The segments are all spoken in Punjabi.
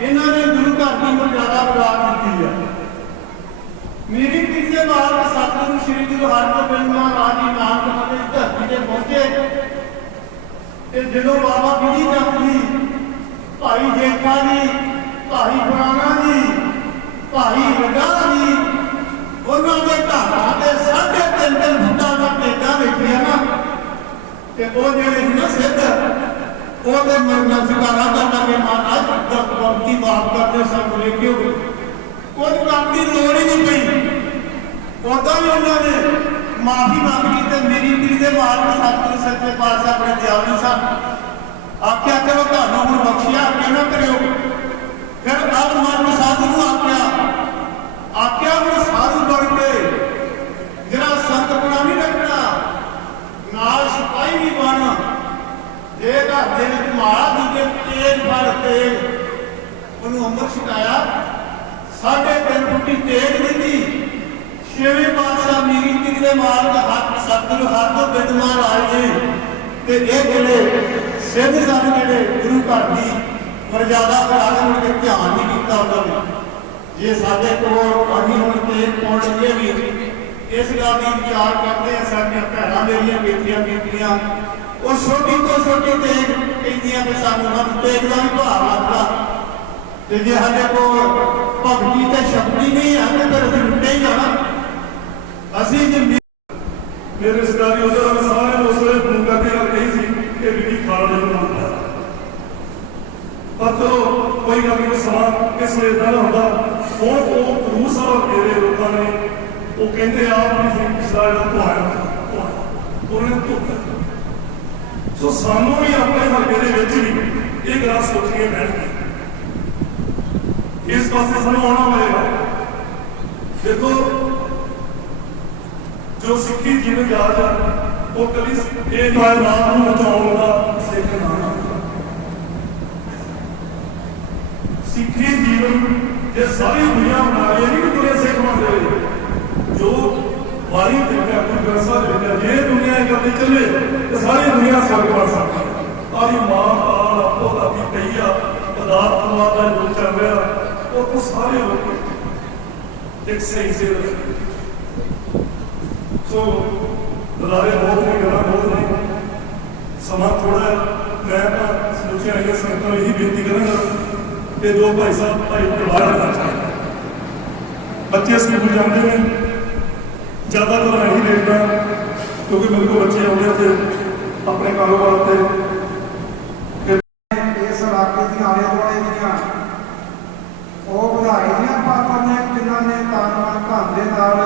ਇਹਨਾਂ ਨੇ ਗੁਰੂ ਘਰ ਦੀ ਮਰਿਆਦਾ ਵਿਗਾੜ ਦਿੱਤੀ ਹੈ। ਮੇਰੀ ਪੀਰ ਦੇ ਸਤਿਗੁਰੂ ਸ੍ਰੀ ਗੁਰੂ ਹਰਗੋਬਿੰਦ ਮਹਾਰਾਜ ਜੀ ਨਾਨਕ ਮਤੇ ਧਰਤੀ ਤੇ ਪਹੁੰਚੇ ਤੇ ਜਦੋਂ ਬਾਬਾ ਬਿਧੀ ਚੰਦ ਭਾਈ ਜੇਠਾ ਜੀ, ਭਾਈ ਪੁਰਾਣਾ ਜੀ, ਭਾਈ ਰਗਾ ਜੀ, ਉਹਨਾਂ ਦੇ ਘਰਾਂ ਦੇ ਸਾਢੇ ਤਿੰਨ ਤਿੰਨ ਫੁੱਟਾਂ ਦਾ ਟੇਕਾ ਵੇਖਿਆ ਨਾ, ਤੇ ਉਹ ਜਿਹੜੇ ਸੀ ਨਾ ਸਿੱਧ ਉਹਦੇ ਮਰਨਾ ਸਿਕਾਰਾ ਕਰਨਾ ਕਿ ਮਹਾਰਾਜ ਜਦ ਵਕਤੀ ਬਾਤ ਕਰਦੇ ਸਭ ਵੇਖਿਓ ਕੋਈ ਕੰਮ ਦੀ ਲੋੜ ਹੀ ਨਹੀਂ ਪਈ। ਉਦੋਂ ਵੀ ਉਹਨਾਂ ਨੇ ਮਾਫੀ ਮੰਗੀ ਤੇ ਮੇਰੀ ਪੀੜੀ ਦੇ ਮਾਲਕ ਸਤਿਗੁਰੂ ਸੱਚੇ ਪਾਤਸ਼ਾਹ ਆਪਣੇ ਦਿਆਵੀ ਸਾਹਿਬ ਆਖਿਆ ਕਰੋ ਤੁਹਾਨੂੰ ਹੁਣ ਬਖਸ਼ਿਆ ਅੱਗੇ ਨਾ ਕਰਿਓ। ਫਿਰ ਆਪ ਮਨ ਸਾਧੂ ਨੂੰ ਆਖਿਆ। ਆਖਿਆ ਹੁਣ ਸਾਧੂ ਬਣ ਕੇ ਜਿਹੜਾ ਸੰਤ ਬਣਾ ਨਹੀਂ ਰੱਖਣਾ ਨਾਲ ਸਿਪਾਹੀ ਵੀ ਬਣ ਜੇ ਘਰ ਦੇ ਵਿੱਚ ਮਾਲਾ ਦੂਜੇ ਉਹਨੂੰ ਅੰਮ੍ਰਿਤ ਛਕਾਇਆ। ਸਾਢੇ ਤਿੰਨ ਫੁੱਟੀ ਤੇਜ ਦਿੱਤੀ ਛੇਵੇਂ ਪਾਤਸ਼ਾਹ ਮੀਰੀ ਪੀਰ ਦੇ ਮਾਲਕ ਹੱਥ ਸਤਿਗੁਰੂ ਹਰਗੋਬਿੰਦ ਮਹਾਰਾਜ ਜੀ ਤੇ ਇਹ ਜਿਹੜੇ ਸਿੱਧ ਸਨ ਜਿਹੜੇ ਗੁਰੂ ਘਰ ਦੀ ਮਰਜ਼ਾਦਾ ਵਿਰਾਜ ਨੂੰ ਕੇ ਧਿਆਨ ਨਹੀਂ ਕੀਤਾ ਉਹਨਾਂ ਨੇ। ਜੇ ਸਾਡੇ ਕੋਲ ਅਸੀਂ ਹੁਣ ਤੇ ਪਹੁੰਚ ਵੀ, ਇਸ ਗੱਲ ਦੀ ਵਿਚਾਰ ਕਰਦੇ ਆ, ਸਾਡੀਆਂ ਭੈਣਾਂ ਮੇਰੀਆਂ ਬੇਟੀਆਂ ਬੀਬੀਆਂ, ਉਹ ਛੋਟੀ ਤੋਂ ਛੋਟੀ ਤੇ ਕਹਿੰਦੀਆਂ ਕਿ ਸਾਨੂੰ ਮਨ ਤੇਗ ਦਾ ਵੀ ਭਾਵ ਲੱਗਦਾ। ਤੇ ਜੇ ਸਾਡੇ ਕੋਲ ਭਗਤੀ ਤੇ ਸ਼ਕਤੀ ਨਹੀਂ ਹੈ, ਤੇ ਫਿਰ ਅਸੀਂ ਲੁੱਟੇ ਹੀ ਜਾਣਾ। ਅਸੀਂ ਜੇ ਮੇਰੇ ਰਿਸ਼ਤੇਦਾਰੀ ਉਹਦੇ ਮੈਂ ਸਾਰਿਆਂ ਉਸ ਵੇਲੇ ਫੋਨ ਕਰਕੇ ਗੱਲ ਕਹੀ ਸੀ ਕਿ ਬੀਬੀ ਖਾਣਾ ਨਹੀਂ ਬਣਾਉਂਦਾ। ਪਰ ਕੋਈ ਗੱਲ ਨਹੀਂ, ਸਮਾਂ ਕਿਸ ਵੇਲੇ ਦਾ ਹੁੰਦਾ। ਹੁਣ ਉਹ ਗੁਰੂ ਸਾਹਿਬ ਮੇਰੇ ਲੋਕਾਂ ਨੇ, ਉਹ ਕਹਿੰਦੇ ਆਪ ਵੀ ਸੀ ਪਿਛਲਾ ਤੁਹਾਡਾ ਉਹਨੇ ਧੋਖਾ ਸੋ ਸਾਨੂੰ ਵੀ ਆਪਣੇ ਹਲਕੇ ਦੇ ਵਿੱਚ ਵੀ ਇਹ ਗੱਲਾਂ ਸੋਚਣੀਆਂ ਪੈਣਗੀਆਂ ਇਸ ਪਾਸੇ ਸਾਨੂੰ ਆਉਣਾ ਪਏਗਾ ਦੇਖੋ ਜੋ ਸਿੱਖੀ ਜੀਵਨ ਜਾਜ ਆ, ਉਹ ਕਦੀ ਇਹ ਕਾਇਨਾਤ ਨੂੰ ਬਚਾਉਣ ਦਾ ਸਿੱਖ ਨਾ ਸਿੱਖੀ ਜੀਵਨ ਜੇ ਸਾਰੀ ਦੁਨੀਆ ਬਣਾ ਲਈ ਨਹੀਂ ਕਿ ਦੁਨੀਆ ਸਿੱਖ ਬਣ ਜਾਵੇ ਜੋ ਵਾਰੀ ਦੇਖਿਆ ਕੋਈ ਗ੍ਰੰਥਾਂ ਦੇ ਜੇ ਦੁਨੀਆ ਇਹ ਕਰਦੇ ਚੱਲੇ ਤੇ ਸਾਰੀ ਦੁਨੀਆ ਸਵਰਗ ਬਣ ਸਕਦੀ ਆਦੀ ਮਾਂ ਆਲ ਉਹਦਾ ਵੀ ਪਈ ਪਦਾਰਥਵਾਦ ਦਾ ਜੋ ਚੱਲ ਰਿਹਾ, ਉਹ ਤੋਂ ਸਾਰੇ ਲੋਕ ਇੱਕ ਸਹੀ ਸੇ ਸੋ, ਬੁਲਾਰੇ ਬਹੁਤ ਨੇ, ਗੱਲਾਂ ਬਹੁਤ ਨੇ। ਸਮਾਂ ਥੋੜਾ ਮੈਂ ਤਾਂ ਸਮੁੱਚੀਆਂ ਆਈਆਂ ਸੰਗਤਾਂ ਨੂੰ ਇਹੀ ਬੇਨਤੀ ਕਰਾਂਗਾ ਕਿ ਦੋ ਭਾਈ ਸਾਹਿਬ ਭਾਈ ਪਰਿਵਾਰ ਦਾ ਬੱਚੇ ਸਕੂਲ ਜਾਂਦੇ ਨੇ ਜ਼ਿਆਦਾਤਰ ਮੈਂ ਹੀ ਦੇਖਦਾ ਕਿਉਂਕਿ ਮੇਰੇ ਕੋਲ ਬੱਚੇ ਆਉਂਦੇ ਤੇ ਆਪਣੇ ਕਾਰੋਬਾਰ ਤੇ ਇਸ ਇਲਾਕੇ ਦੀਆਂ ਆਲੇ ਦੁਆਲੇ ਦੀਆਂ ਉਹ ਵਧਾਈ ਦੀਆਂ ਪਾਤਰ ਨੇ, ਜਿਨ੍ਹਾਂ ਨੇ ਤਨ ਧਨ ਦੇ ਨਾਲ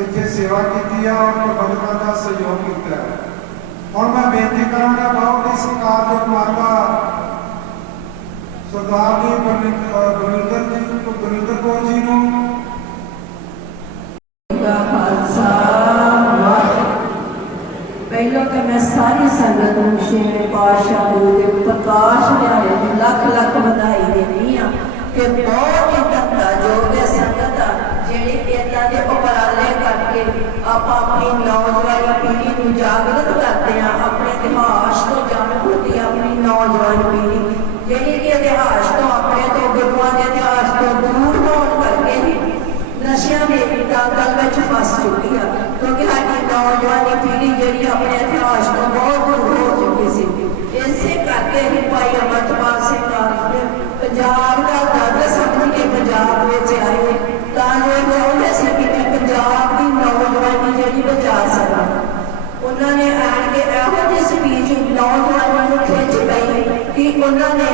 ਇੱਥੇ ਸੇਵਾ ਕੀਤੀ ਆ, ਔਰ ਪ੍ਰਬੰਧਕਾਂ ਦਾ ਸਹਿਯੋਗ ਕੀਤਾ ਹੁਣ ਮੈਂ ਬੇਨਤੀ ਕਰਾਂਗਾ ਬਹੁਤ ਸਰਕਾਰ ਦੇ ਮਾਰਗਾ ਸਰਦਾਰ ਜੀ ਗੁਰਮਿੰਦਰ ਜੀ ਪਹਿਲਾਂ ਤਾਂ ਮੈਂ ਸਾਰੀ ਸੰਗਤ ਨੂੰ ਛੇਵੇਂ ਪਾਤਸ਼ਾਹ, ਗੁਰੂ ਦੇ ਪ੍ਰਕਾਸ਼ ਲਿਆਏ ਦੀ ਲੱਖ ਲੱਖ ਵਧਾਈ ਦਿੰਦੀ ਆ ਕਿ ਬਹੁਤ ਹੀ ਧੰਦਾ ਜੋ ਹੈ ਸੰਗਤ ਆ ਇਦਾਂ ਦੇ ਉਪਰਾਲੇ ਕਰਕੇ ਆਪਾਂ ਆਪਣੀ ਨੌਜਵਾਨ ਪੀੜ੍ਹੀ ਨੂੰ ਜਾਗਰਤ ਕਰਦੇ ਆ ਆਪਣੇ ਇਤਿਹਾਸ ਤੋਂ ਜਾਣ ਹੁੰਦੀ ਆਪਣੀ ਨੌਜਵਾਨ ਪੀੜ੍ਹੀ, ਜਿਹੜੀ ਕਿ ਇਤਿਹਾਸ ਤੋਂ ਆਪਣੇ ਤੋਂ ਗੁਰੂਆਂ ਦੇ ਇਤਿਹਾਸ ਤੋਂ ਦੂਰ ਹੋਣ ਕਰਕੇ ਨਸ਼ਿਆਂ ਦੇ ਦਲਦਲ ਵਿੱਚ ਫਸ ਚੁੱਕੀ ਆ ਕਿਉਂਕਿ ਸਾਡੀ ਨੌਜਵਾਨੀ ਪੀੜ੍ਹੀ ਜਿਹੜੀ ਆਪਣੇ ਇਤਿਹਾਸ ਤੋਂ ਬਹੁਤ ਦੂਰ ਹੋ ਚੁੱਕੀ ਸੀ। ਇਸੇ ਕਰਕੇ ਹੀ ਭਾਈ ਅਮਰਤਪਾਲ ਸਿੰਘ ਕਾਲਜ ਪੰਜਾਬ ਦਾ ਦਰਦ ਸਮਝ ਕੇ ਪੰਜਾਬ ਵਿੱਚ ਆਏ। ਤਾਂ ਜੋ ਇਹ ਚਾਹੁੰਦੇ ਕਿ ਪੰਜਾਬ ਦੀ ਨੌਜਵਾਨੀ ਜਿਹੜੀ ਬਚਾ ਸਕਣ ਉਹਨਾਂ ਨੇ ਆਣ ਕੇ ਇਹੋ ਜਿਹੀ ਸਪੀਚ ਨੌਜਵਾਨਾਂ ਨੂੰ ਖਿੱਚ ਪਈ ਕਿ ਉਹਨਾਂ ਨੇ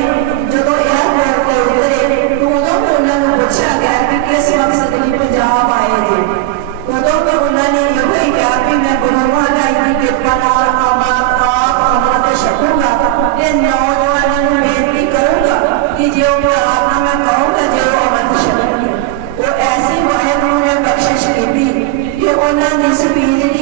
ਜਦੋਂ 에ਅਰਪੋਰਟ ਤੇ ਉਤਰੇ ਤਾਂ ਉਦੋਂ ਵੀ ਉਹਨਾਂ ਨੂੰ ਪੁੱਛਿਆ ਗਿਆ ਕਿ ਕਿਸ ਮਕਸਦ ਲਈ ਪੰਜਾਬ ਆਏ ਨੇ ਉਦੋਂ ਵੀ ਉਹਨਾਂ ਨੇ ਇਹੋ ਹੀ ਕਿਹਾ ਕਿ ਮੈਂ ਗੁਰੂ ਮਹਾਰਾਜ ਦੀ ਕਿਰਪਾ ਨਾਲ ਆਵਾਂ ਆਪ ਆਵਾਂ ਤੇ ਛਕੂੰਗਾ ਤੇ ਨੌਜਵਾਨਾਂ ਨੂੰ ਬੇਨਤੀ ਕਰੂੰਗਾ ਕਿ ਜੇ ਉਹ ਪਿਆਰ ਮੈਂ ਕਹੂੰਗਾ ਜੇ ਉਹ ਅਮਰ ਛਕਣਗੇ ਉਹ ਐਸੀ ਵਾਹਿਗੁਰੂ ਨੇ ਬਖਸ਼ਿਸ਼ ਕੀਤੀ ਕਿ ਉਹਨਾਂ ਦੀ ਸਪੀਚ